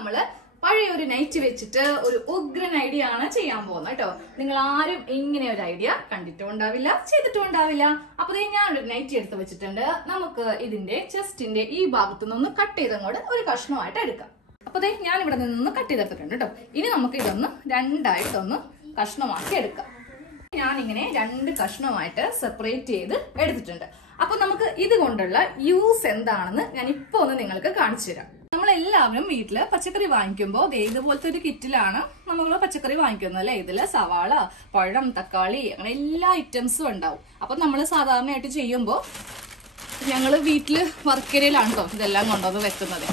നമ്മള് പഴയ ഒരു നൈറ്റ് വെച്ചിട്ട് ഒരു ഉഗ്രൻ ഐഡിയ ആണ് ചെയ്യാൻ പോകുന്നത് കേട്ടോ. നിങ്ങൾ ആരും ഇങ്ങനെ ഒരു ഐഡിയ കണ്ടിട്ടും ഉണ്ടാവില്ല, ചെയ്തിട്ടും ഉണ്ടാവില്ല. അപ്പൊ ഞാനൊരു നൈറ്റ് എടുത്ത് വെച്ചിട്ടുണ്ട്. നമുക്ക് ഇതിന്റെ ചെസ്റ്റിന്റെ ഈ ഭാഗത്തു നിന്ന് കട്ട് ചെയ്തങ്ങോട്ട് ഒരു കഷ്ണമായിട്ട് എടുക്കാം. അപ്പൊ ഞാൻ ഇവിടെ നിന്ന് കട്ട് ചെയ്തെടുത്തിട്ടുണ്ട് കേട്ടോ. ഇനി നമുക്ക് ഇതൊന്ന് രണ്ടായിട്ടൊന്ന് കഷ്ണമാക്കി എടുക്കാം. ഞാനിങ്ങനെ രണ്ട് കഷ്ണമായിട്ട് സെപ്പറേറ്റ് ചെയ്ത് എടുത്തിട്ടുണ്ട്. അപ്പൊ നമുക്ക് ഇത് കൊണ്ടുള്ള യൂസ് എന്താണെന്ന് ഞാൻ ഇപ്പൊ ഒന്ന് നിങ്ങൾക്ക് കാണിച്ചു തരാം. നമ്മളെല്ലാവരും വീട്ടില് പച്ചക്കറി വാങ്ങിക്കുമ്പോൾ ഇതുപോലത്തെ ഒരു കിറ്റിലാണ് നമ്മൾ പച്ചക്കറി വാങ്ങിക്കുന്നത് അല്ലെ. ഇതില് സവാള, പഴം, തക്കാളി അങ്ങനെ എല്ലാ ഐറ്റംസും ഉണ്ടാവും. അപ്പൊ നമ്മൾ സാധാരണയായിട്ട് ചെയ്യുമ്പോൾ ഞങ്ങള് വീട്ടില് വർക്കേരിയയിലാണ് കേട്ടോ ഇതെല്ലാം കൊണ്ടുവന്ന് വെക്കുന്നത്.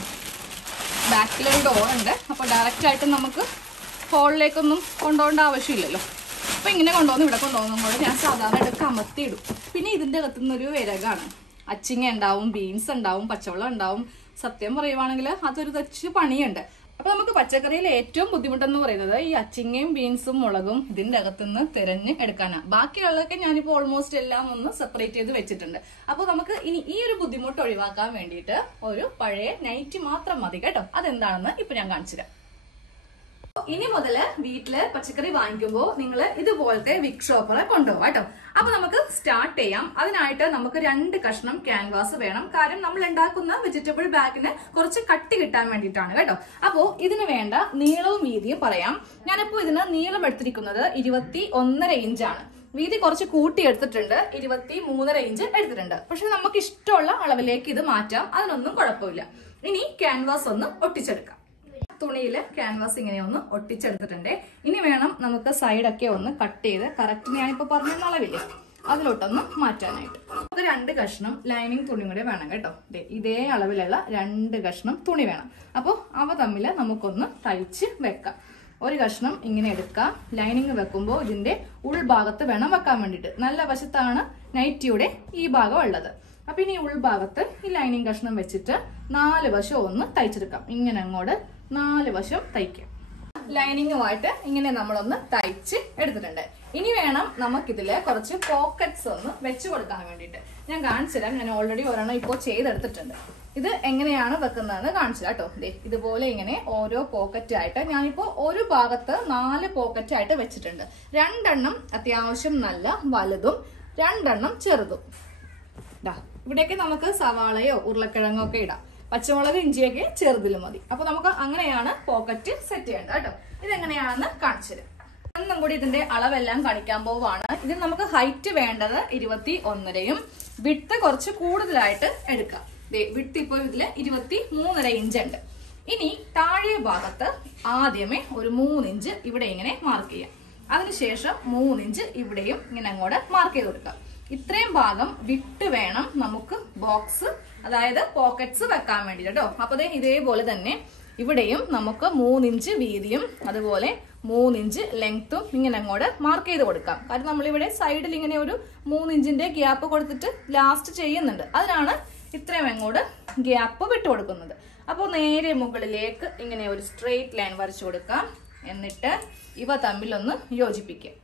ബാക്കിലൊരു ഡോർ ഉണ്ട്. അപ്പൊ ഡയറക്റ്റ് ആയിട്ട് നമുക്ക് ഹോളിലേക്കൊന്നും കൊണ്ടുപോകേണ്ട ആവശ്യമില്ലല്ലോ. അപ്പൊ ഇങ്ങനെ കൊണ്ടുവന്ന് ഇവിടെ കൊണ്ടുപോകുന്നത് കൊണ്ട് ഞാൻ സാധാരണ എടുത്ത് അമർത്തിയിടും. പിന്നെ ഇതിന്റെ അകത്തുനിന്നൊരു വിരകാണ്. അച്ചിങ്ങ ഉണ്ടാവും, ബീൻസ് ഉണ്ടാവും, പച്ചവെള്ളം ഉണ്ടാവും. സത്യം പറയുവാണെങ്കിൽ അതൊരു തെച്ച് പണിയുണ്ട്. അപ്പൊ നമുക്ക് പച്ചക്കറിയിൽ ഏറ്റവും ബുദ്ധിമുട്ടെന്ന് പറയുന്നത് ഈ അച്ചിങ്ങയും ബീൻസും മുളകും ഇതിന്റെ അകത്തുനിന്ന് തിരഞ്ഞ് എടുക്കാനാണ്. ബാക്കിയുള്ളതൊക്കെ ഞാനിപ്പോ ഓൾമോസ്റ്റ് എല്ലാം ഒന്ന് സെപ്പറേറ്റ് ചെയ്ത് വെച്ചിട്ടുണ്ട്. അപ്പൊ നമുക്ക് ഇനി ഈ ഒരു ബുദ്ധിമുട്ട് ഒഴിവാക്കാൻ വേണ്ടിയിട്ട് ഒരു പഴയ നൈറ്റി മാത്രം മതി കേട്ടോ. അതെന്താണെന്ന് ഇപ്പൊ ഞാൻ കാണിച്ചു തരാം. ഇനി മുതല് വീട്ടില് പച്ചക്കറി വാങ്ങിക്കുമ്പോൾ നിങ്ങൾ ഇതുപോലത്തെ വിഗ് ഷോപ്പറെ കൊണ്ടുപോകാം കേട്ടോ. അപ്പൊ നമുക്ക് സ്റ്റാർട്ട് ചെയ്യാം. അതിനായിട്ട് നമുക്ക് 2 കഷ്ണം ക്യാൻവാസ് വേണം. കാരണം നമ്മൾ ഉണ്ടാക്കുന്ന വെജിറ്റബിൾ ബാഗിന് കുറച്ച് കട്ടി കിട്ടാൻ വേണ്ടിയിട്ടാണ് കേട്ടോ. അപ്പോ ഇതിന് വേണ്ട നീളവും വീതിയും പറയാം. ഞാനിപ്പോ ഇതിന് നീളം എടുത്തിരിക്കുന്നത് 21.5 ഇഞ്ചാണ്. വീതി കുറച്ച് കൂട്ടി എടുത്തിട്ടുണ്ട്, 23.5 ഇഞ്ച് എടുത്തിട്ടുണ്ട്. പക്ഷെ നമുക്ക് ഇഷ്ടമുള്ള അളവിലേക്ക് ഇത് മാറ്റാം, അതിനൊന്നും കുഴപ്പമില്ല. ഇനി ക്യാൻവാസ് ഒന്ന് ഒട്ടിച്ചെടുക്കാം. തുണിയില് ക്യാൻവാസ് ഇങ്ങനെ ഒന്ന് ഒട്ടിച്ചെടുത്തിട്ടുണ്ട്. ഇനി വേണം നമുക്ക് സൈഡൊക്കെ ഒന്ന് കട്ട് ചെയ്ത് കറക്റ്റ് ഞാനിപ്പോ പറഞ്ഞ അളവില്ലേ അതിലോട്ടൊന്ന് മാറ്റാനായിട്ട്. നമുക്ക് 2 കഷ്ണം ലൈനിങ് തുണി കൂടെ വേണം കേട്ടോ. ഇതേ അളവിലുള്ള 2 കഷ്ണം തുണി വേണം. അപ്പോൾ അവ തമ്മിൽ നമുക്കൊന്ന് തയ്ച്ച് വെക്കാം. ഒരു കഷ്ണം ഇങ്ങനെ എടുക്കാം. ലൈനിങ് വെക്കുമ്പോൾ ഇതിന്റെ ഉൾഭാഗത്ത് വേണം വെക്കാൻ വേണ്ടിയിട്ട്. നല്ല വശത്താണ് നൈറ്റിയുടെ ഈ ഭാഗം ഉള്ളത്. അപ്പൊ ഇനി ഉൾഭാഗത്ത് ഈ ലൈനിങ് കഷ്ണം വെച്ചിട്ട് 4 വശം ഒന്ന് തയ്ച്ചെടുക്കാം. ഇങ്ങനെ അങ്ങോട്ട് 4 വശം തയ്ക്കാം. ലൈനിങ്ങുമായിട്ട് ഇങ്ങനെ നമ്മളൊന്ന് തയ്ച്ച് എടുത്തിട്ടുണ്ട്. ഇനി വേണം നമുക്കിതില് കുറച്ച് പോക്കറ്റ്സ് ഒന്ന് വെച്ച് കൊടുക്കാൻ വേണ്ടിയിട്ട്. ഞാൻ കാണിച്ചു തരാം. ഞാൻ ഓൾറെഡി ഒരെണ്ണം ഇപ്പോൾ ചെയ്തെടുത്തിട്ടുണ്ട്. ഇത് എങ്ങനെയാണ് വെക്കുന്നതെന്ന് കാണിച്ചു തരാം കേട്ടോ. ഇതുപോലെ ഇങ്ങനെ ഓരോ പോക്കറ്റ് ആയിട്ട് ഞാനിപ്പോ ഒരു ഭാഗത്ത് 4 പോക്കറ്റ് ആയിട്ട് വെച്ചിട്ടുണ്ട്. 2 എണ്ണം അത്യാവശ്യം നല്ല വലുതും 2 എണ്ണം ചെറുതും. ഇവിടേക്ക് നമുക്ക് സവാളയോ ഉരുളക്കിഴങ്ങോ ഒക്കെ ഇടാം. പച്ചമുളക്, ഇഞ്ചിയൊക്കെ ചെറുതിലും മതി. അപ്പൊ നമുക്ക് അങ്ങനെയാണ് പോക്കറ്റ് സെറ്റ് ചെയ്യേണ്ടത് കേട്ടോ. ഇതെങ്ങനെയാണെന്ന് കാണിച്ചു തരാം. ഒന്നും കൂടി ഇതിന്റെ അളവെല്ലാം കാണിക്കാൻ പോവാണ്. ഇതിന് നമുക്ക് ഹൈറ്റ് വേണ്ടത് 21.5യും വിഡ്ത്ത് കുറച്ച് കൂടുതലായിട്ട് എടുക്കാം. വിഡ്ത്ത് ഇപ്പോൾ ഇതില് 23.5 ഇഞ്ച് ഉണ്ട്. ഇനി താഴെ ഭാഗത്ത് ആദ്യമേ ഒരു 3 ഇഞ്ച് ഇവിടെ ഇങ്ങനെ മാർക്ക് ചെയ്യാം. അതിനുശേഷം 3 ഇഞ്ച് ഇവിടെയും ഇങ്ങനെ അങ്ങോട്ട് മാർക്ക് ചെയ്ത് കൊടുക്കാം. ഇത്രയും ഭാഗം വിട്ട് വേണം നമുക്ക് ബോക്സ്, അതായത് പോക്കറ്റ്സ് വെക്കാൻ വേണ്ടി കേട്ടോ. അപ്പൊ ഇതേപോലെ തന്നെ ഇവിടെയും നമുക്ക് 3 ഇഞ്ച് വീതിയും അതുപോലെ 3 ഇഞ്ച് ലെങ്ത്തും ഇങ്ങനെ അങ്ങോട്ട് മാർക്ക് ചെയ്ത് കൊടുക്കാം. കാരണം നമ്മളിവിടെ സൈഡിൽ ഇങ്ങനെ ഒരു 3 ഇഞ്ചിന്റെ ഗ്യാപ്പ് കൊടുത്തിട്ട് ലാസ്റ്റ് ചെയ്യുന്നുണ്ട്. അതിനാണ് ഇത്രയും അങ്ങോട്ട് ഗ്യാപ്പ് വിട്ടു കൊടുക്കുന്നത്. അപ്പോൾ നേരെ മുകളിലേക്ക് ഇങ്ങനെ ഒരു സ്ട്രെയിറ്റ് ലൈൻ വരച്ചു കൊടുക്കാം. എന്നിട്ട് ഇവ തമ്മിലൊന്ന് യോജിപ്പിക്കാം.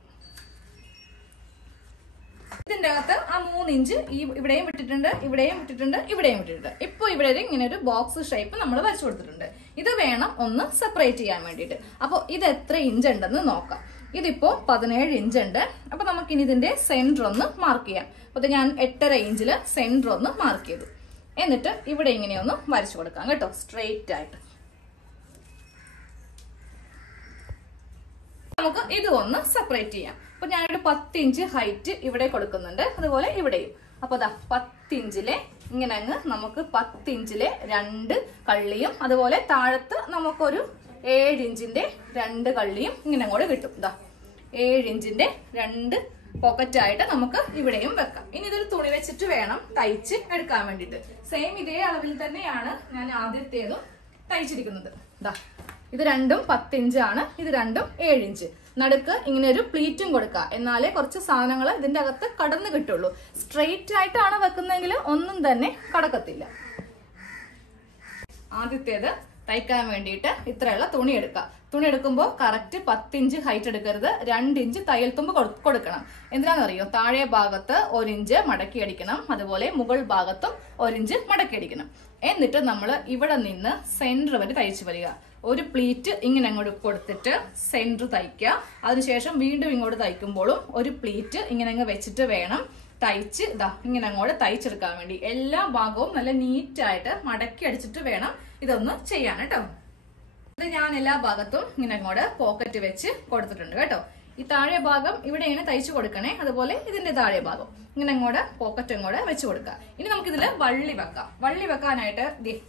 ഇതിന്റെ അകത്ത് ആ 3 ഇഞ്ച് ഇവിടെയും വിട്ടിട്ടുണ്ട്, ഇവിടെയും വിട്ടിട്ടുണ്ട്, ഇവിടെയും വിട്ടിട്ടുണ്ട്. ഇപ്പൊ ഇവിടെ ഇങ്ങനെ ഒരു ബോക്സ് ഷേപ്പ് നമ്മൾ വരച്ചു കൊടുത്തിട്ടുണ്ട്. ഇത് വേണം ഒന്ന് സെപ്പറേറ്റ് ചെയ്യാൻ വേണ്ടിയിട്ട്. അപ്പൊ ഇത് എത്ര ഇഞ്ച് ഉണ്ടെന്ന് നോക്കാം. ഇതിപ്പോ 17 ഇഞ്ച് ഉണ്ട്. അപ്പൊ നമുക്കിനി ഇതിന്റെ സെന്റർ ഒന്ന് മാർക്ക് ചെയ്യാം. അപ്പൊ ഞാൻ 8.5 ഇഞ്ചില് സെന്റർ ഒന്ന് മാർക്ക് ചെയ്തു. എന്നിട്ട് ഇവിടെ ഇങ്ങനെ ഒന്ന് വരച്ചു കൊടുക്കാം കേട്ടോ, സ്ട്രെയിറ്റ് ആയിട്ട്. നമുക്ക് ഇത് ഒന്ന് സെപ്പറേറ്റ് ചെയ്യാം. അപ്പൊ ഞാനൊരു 10 ഇഞ്ച് ഹൈറ്റ് ഇവിടെ കൊടുക്കുന്നുണ്ട്, അതുപോലെ ഇവിടെയും. അപ്പൊ 10 ഇഞ്ചിലെ ഇങ്ങനെ അങ്ങ് നമുക്ക് 10 ഇഞ്ചിലെ 2 കള്ളിയും അതുപോലെ താഴത്ത് നമുക്കൊരു 7 ഇഞ്ചിന്റെ 2 കള്ളിയും ഇങ്ങനെ കൂടെ കിട്ടും. 7 ഇഞ്ചിന്റെ 2 പോക്കറ്റ് ആയിട്ട് നമുക്ക് ഇവിടെയും വെക്കാം. ഇനി ഇതൊരു തുണി വെച്ചിട്ട് വേണം തയ്ച്ച് എടുക്കാൻ വേണ്ടിയിട്ട്. സെയിം ഇതേ അളവിൽ തന്നെയാണ് ഞാൻ ആദ്യത്തേതും തയ്ച്ചിരിക്കുന്നത്. ഇത് രണ്ടും 10 ഇഞ്ചാണ്, ഇത് രണ്ടും 7 ഇഞ്ച്. നടുക്ക് ഇങ്ങനെ ഒരു പ്ലീറ്റും കൊടുക്കുക, എന്നാലേ കുറച്ച് സാധനങ്ങൾ ഇതിന്റെ അകത്ത് കടന്നു കിട്ടുള്ളൂ. സ്ട്രെയിറ്റ് ആയിട്ടാണ് വെക്കുന്നതെങ്കിൽ ഒന്നും തന്നെ കടക്കത്തില്ല. ആദ്യത്തേത് തയ്ക്കാൻ വേണ്ടിയിട്ട് ഇത്രയുള്ള തുണി എടുക്കുക. തുണി എടുക്കുമ്പോൾ കറക്റ്റ് 10 ഇഞ്ച് ഹൈറ്റ് എടുക്കരുത്, 2 ഇഞ്ച് തയ്യൽ തുമ്പ് കൊടുക്കണം. എന്തിനാണെന്നറിയോ? താഴെ ഭാഗത്ത് 1 ഇഞ്ച് മടക്കി അടിക്കണം, അതുപോലെ മുകൾ ഭാഗത്തും 1 ഇഞ്ച് മടക്കി അടിക്കണം. എന്നിട്ട് നമ്മൾ ഇവിടെ നിന്ന് സെന്റർ വരെ തയ്ച്ചു വരിക. ഒരു പ്ലീറ്റ് ഇങ്ങനെ അങ്ങോട്ട് കൊടുത്തിട്ട് സെന്റർ തയ്ക്കുക. അതിനുശേഷം വീണ്ടും ഇങ്ങോട്ട് തയ്ക്കുമ്പോഴും ഒരു പ്ലീറ്റ് ഇങ്ങനെ അങ്ങ് വെച്ചിട്ട് വേണം തയ്ച്ച് ഇങ്ങനെ അങ്ങോട്ട് തയ്ച്ചെടുക്കാൻ വേണ്ടി. എല്ലാ ഭാഗവും നല്ല നീറ്റായിട്ട് മടക്കി അടിച്ചിട്ട് വേണം ഇതൊന്ന് ചെയ്യാൻ കേട്ടോ. ഇത് ഞാൻ എല്ലാ ഭാഗത്തും ഇങ്ങനെ അങ്ങോട്ട് പോക്കറ്റ് വെച്ച് കൊടുത്തിട്ടുണ്ട് കേട്ടോ. ഈ താഴെ ഭാഗം ഇവിടെ ഇങ്ങനെ തയ്ച്ചു കൊടുക്കണേ. അതുപോലെ ഇതിന്റെ താഴെ ഭാഗം ഇങ്ങനെ അങ്ങോട്ട് പോക്കറ്റ് അങ്ങോട്ട് വെച്ച് കൊടുക്കുക. ഇനി നമുക്കിതില് വള്ളി വെക്കാം. വള്ളി വെക്കാനായിട്ട്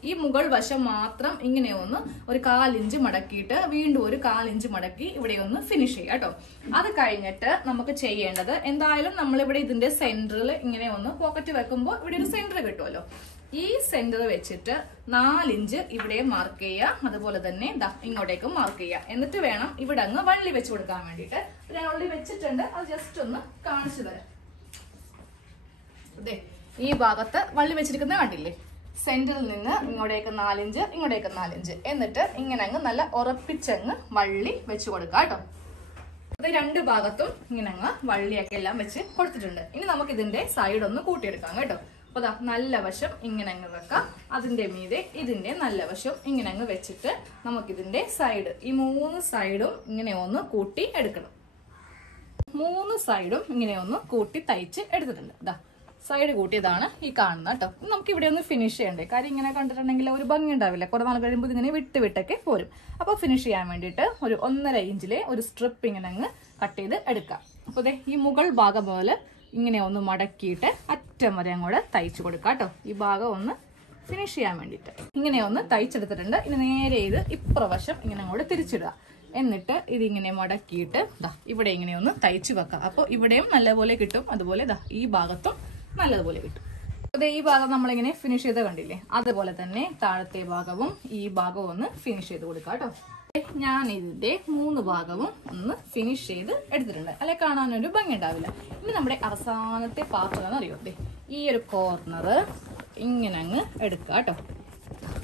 ഈ മുകൾ വശം മാത്രം ഇങ്ങനെ ഒന്ന് ഒരു 1/4 ഇഞ്ച് മടക്കിയിട്ട് വീണ്ടും ഒരു 1/4 ഇഞ്ച് മടക്കി ഇവിടെ ഒന്ന് ഫിനിഷ് ചെയ്യാം കേട്ടോ. അത് കഴിഞ്ഞിട്ട് നമുക്ക് ചെയ്യേണ്ടത്, എന്തായാലും നമ്മളിവിടെ ഇതിന്റെ സെന്ററിൽ ഇങ്ങനെ ഒന്ന് പോക്കറ്റ് വെക്കുമ്പോൾ ഇവിടെ ഒരു സെന്റർ കിട്ടുമല്ലോ. ഈ സെന്റർ വെച്ചിട്ട് 4 ഇഞ്ച് ഇവിടെ മാർക്ക് ചെയ്യുക. അതുപോലെ തന്നെ ഇങ്ങോട്ടേക്കും മാർക്ക് ചെയ്യുക. എന്നിട്ട് വേണം ഇവിടെ അങ്ങ് വള്ളി വെച്ച് കൊടുക്കാൻ വേണ്ടിയിട്ട്. ഞാൻ വള്ളി വെച്ചിട്ടുണ്ട്, അത് ജസ്റ്റ് ഒന്ന് കാണിച്ചു തരാം. അതെ, ഈ ഭാഗത്ത് വള്ളി വെച്ചിരിക്കുന്ന കണ്ടില്ലേ? സെന്ററിൽ നിന്ന് ഇങ്ങോട്ടേക്ക് 4 ഇഞ്ച്, ഇങ്ങോട്ടേക്ക് 4 ഇഞ്ച്, എന്നിട്ട് ഇങ്ങനെ അങ്ങ് നല്ല ഉറപ്പിച്ചങ്ങ് വള്ളി വെച്ച് കൊടുക്കുക കേട്ടോ. ഇത് 2 ഭാഗത്തും ഇങ്ങനെ അങ്ങ് വള്ളിയൊക്കെ എല്ലാം വെച്ച് കൊടുത്തിട്ടുണ്ട്. ഇനി നമുക്ക് ഇതിന്റെ സൈഡ് ഒന്ന് കൂട്ടിയെടുക്കാം കേട്ടോ. അപ്പൊ നല്ല വശം ഇങ്ങനെ അങ്ങ് വെക്കാം. അതിന്റെ മീതെ ഇതിന്റെ നല്ല വശം ഇങ്ങനെ അങ്ങ് വെച്ചിട്ട് നമുക്കിതിന്റെ സൈഡ്, ഈ 3 സൈഡും ഇങ്ങനെ ഒന്ന് കൂട്ടി എടുക്കണം. 3 സൈഡും ഇങ്ങനെ ഒന്ന് കൂട്ടി തയ്ച്ച് എടുത്തിട്ടുണ്ട്. സൈഡ് കൂട്ടിയതാണ് ഈ കാണുന്നത് കേട്ടോ. നമുക്ക് ഇവിടെ ഒന്ന് ഫിനിഷ് ചെയ്യണ്ടേ. കാര്യം ഇങ്ങനെ കണ്ടിട്ടുണ്ടെങ്കിൽ ഒരു ഭംഗി ഉണ്ടാവില്ല. കുറെ നാൾ കഴിയുമ്പോൾ ഇതിങ്ങനെ വിട്ടൊക്കെ പോരും. അപ്പൊ ഫിനിഷ് ചെയ്യാൻ വേണ്ടിയിട്ട് ഒരു 1.5 ഇഞ്ചിലെ ഒരു സ്ട്രിപ്പ് ഇങ്ങനെ അങ്ങ് കട്ട് ചെയ്ത് എടുക്കാം. അപ്പൊ ഈ മുകൾ ഭാഗം പോലെ ഇങ്ങനെ ഒന്ന് മടക്കിയിട്ട് അറ്റം വരെ അങ്ങോട്ട് തയ്ച്ചു കൊടുക്കാം കേട്ടോ. ഈ ഭാഗം ഒന്ന് ഫിനിഷ് ചെയ്യാൻ വേണ്ടിയിട്ട് ഇങ്ങനെ ഒന്ന് തയ്ച്ചെടുത്തിട്ടുണ്ട്. ഇനി നേരെ ഇത് ഇപ്പുറവശം ഇങ്ങനെ അങ്ങോട്ട് തിരിച്ചിടുക. എന്നിട്ട് ഇതിങ്ങനെ മടക്കിയിട്ട് ഇവിടെ ഇങ്ങനെ ഒന്ന് തയ്ച്ചു വെക്കാം. അപ്പോൾ ഇവിടെയും നല്ലപോലെ കിട്ടും. അതുപോലെ ഈ ഭാഗത്തും നല്ലതുപോലെ കിട്ടും. അതെ, ഈ ഭാഗം നമ്മളിങ്ങനെ ഫിനിഷ് ചെയ്ത് കണ്ടില്ലേ? അതുപോലെ തന്നെ താഴത്തെ ഭാഗവും ഈ ഭാഗവും ഒന്ന് ഫിനിഷ് ചെയ്ത് കൊടുക്കാം കേട്ടോ. ഞാൻ ഇതിന്റെ 3 ഭാഗവും ഒന്ന് ഫിനിഷ് ചെയ്ത് എടുത്തിട്ടുണ്ട്. അല്ലെ കാണാനൊരു ഭംഗി ഉണ്ടാവില്ല. ഇനി നമ്മുടെ അവസാനത്തെ പാർട്ട് എന്ന് അറിയോ, ഈ ഒരു കോർണർ ഇങ്ങനെ അങ്ങ് എടുക്കുക കേട്ടോ.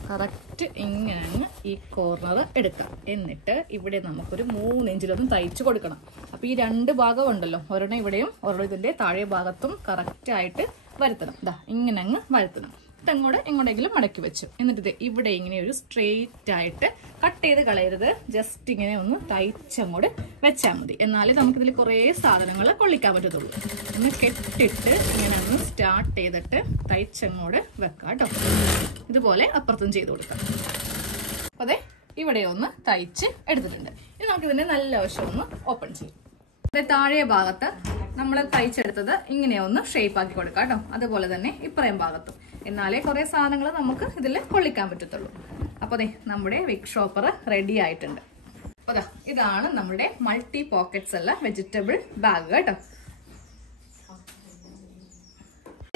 കറക്റ്റ് ഇങ്ങനെ അങ്ങ് ഈ കോർണർ എടുക്കാം. എന്നിട്ട് ഇവിടെ നമുക്കൊരു 3 ഇഞ്ചിലൊന്നും തയ്ച്ചു കൊടുക്കണം. അപ്പൊ ഈ 2 ഭാഗം ഉണ്ടല്ലോ, ഒരെണ്ണം ഇവിടെയും ഒരെണ്ണം ഇതിന്റെ താഴെ ഭാഗത്തും കറക്റ്റ് ആയിട്ട് വരുത്തണം. ഇങ്ങനെ അങ്ങ് വരുത്തണം. ഇതങ്ങോട്ട് എങ്ങോട്ടെങ്കിലും മടക്കി വെച്ചു. എന്നിട്ട് ഇവിടെ ഇങ്ങനെ ഒരു സ്ട്രെയിറ്റ് ആയിട്ട് കട്ട് ചെയ്ത് കളയരുത്. ജസ്റ്റ് ഇങ്ങനെ ഒന്ന് തയ്ച്ചങ്ങോട്ട് വെച്ചാൽ മതി. എന്നാലേ നമുക്കിതിൽ കുറേ സാധനങ്ങൾ കൊള്ളിക്കാൻ പറ്റത്തുള്ളൂ. ഒന്ന് കെട്ടിട്ട് ഇങ്ങനെ ഒന്ന് സ്റ്റാർട്ട് ചെയ്തിട്ട് തയ്ച്ചങ്ങോട്ട് വെക്കാം കേട്ടോ. ഇതുപോലെ അപ്പുറത്തും ചെയ്ത് കൊടുക്കാം. അതെ, ഇവിടെ ഒന്ന് തയ്ച്ച് എടുത്തിട്ടുണ്ട്. ഇനി നമുക്കിതിന്റെ നല്ല വശം ഒന്ന് ഓപ്പൺ ചെയ്യും. താഴെ ഭാഗത്ത് നമ്മൾ തയ്ച്ചെടുത്തത് ഇങ്ങനെ ഒന്ന് ഷേപ്പ് ആക്കി കൊടുക്കാം കേട്ടോ. അതുപോലെ തന്നെ ഇപ്പറയും ഭാഗത്തും. എന്നാലേ കുറെ സാധനങ്ങൾ നമുക്ക് ഇതിൽ കൊള്ളിക്കാൻ പറ്റത്തുള്ളൂ. അപ്പൊ അതെ, നമ്മുടെ വിഗ് ഷോപ്പർ റെഡി ആയിട്ടുണ്ട്. അതാ, ഇതാണ് നമ്മുടെ മൾട്ടി പോക്കറ്റ്സ് അല്ല വെജിറ്റബിൾ ബാഗ് കേട്ടോ.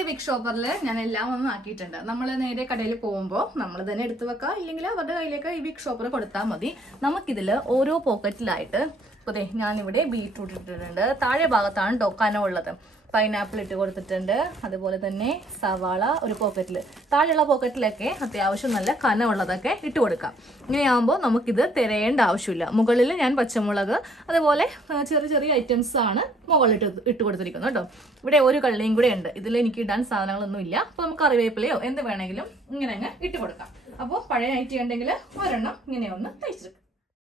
വിഗ് ഷോപ്പറിൽ ഞാൻ എല്ലാം ഒന്ന് ആക്കിയിട്ടുണ്ട്. നമ്മൾ നേരെ കടയിൽ പോകുമ്പോൾ നമ്മൾ തന്നെ എടുത്തു വെക്കാം. ഇല്ലെങ്കിൽ അവരുടെ കയ്യിലേക്ക് ഈ വിഗ് ഷോപ്പർ കൊടുത്താൽ മതി. നമുക്കിതിൽ ഓരോ പോക്കറ്റിലായിട്ട് അതെ, ഞാനിവിടെ ബീറ്റ്റൂട്ട് ഇട്ടിട്ടുണ്ട്. താഴെ ഭാഗത്താണ് ടൊക്കാനോ ഉള്ളത്. പൈനാപ്പിൾ ഇട്ട് കൊടുത്തിട്ടുണ്ട്. അതുപോലെ തന്നെ സവാള ഒരു പോക്കറ്റിൽ, താഴെയുള്ള പോക്കറ്റിലൊക്കെ അത്യാവശ്യം നല്ല കനമുള്ളതൊക്കെ ഇട്ട് കൊടുക്കാം. ഇങ്ങനെയാകുമ്പോൾ നമുക്കിത് തിരയേണ്ട ആവശ്യമില്ല. മുകളിൽ ഞാൻ പച്ചമുളക് അതുപോലെ ചെറിയ ചെറിയ ഐറ്റംസ് ആണ് മുകളിൽ ഇട്ട് കൊടുത്തിരിക്കുന്നത് കേട്ടോ. ഇവിടെ ഒരു കള്ളിയും കൂടെ ഉണ്ട്. ഇതിൽ എനിക്ക് ഇടാൻ സാധനങ്ങളൊന്നും ഇല്ല. അപ്പൊ നമുക്ക് കറിവേപ്പിലയോ എന്ത് വേണമെങ്കിലും ഇങ്ങനെ അങ്ങ് ഇട്ട് കൊടുക്കാം. അപ്പോൾ പഴയ നൈറ്റി ഉണ്ടെങ്കിൽ ഒരെണ്ണം ഇങ്ങനെ ഒന്ന് തയ്ച്ചെടുക്കാം.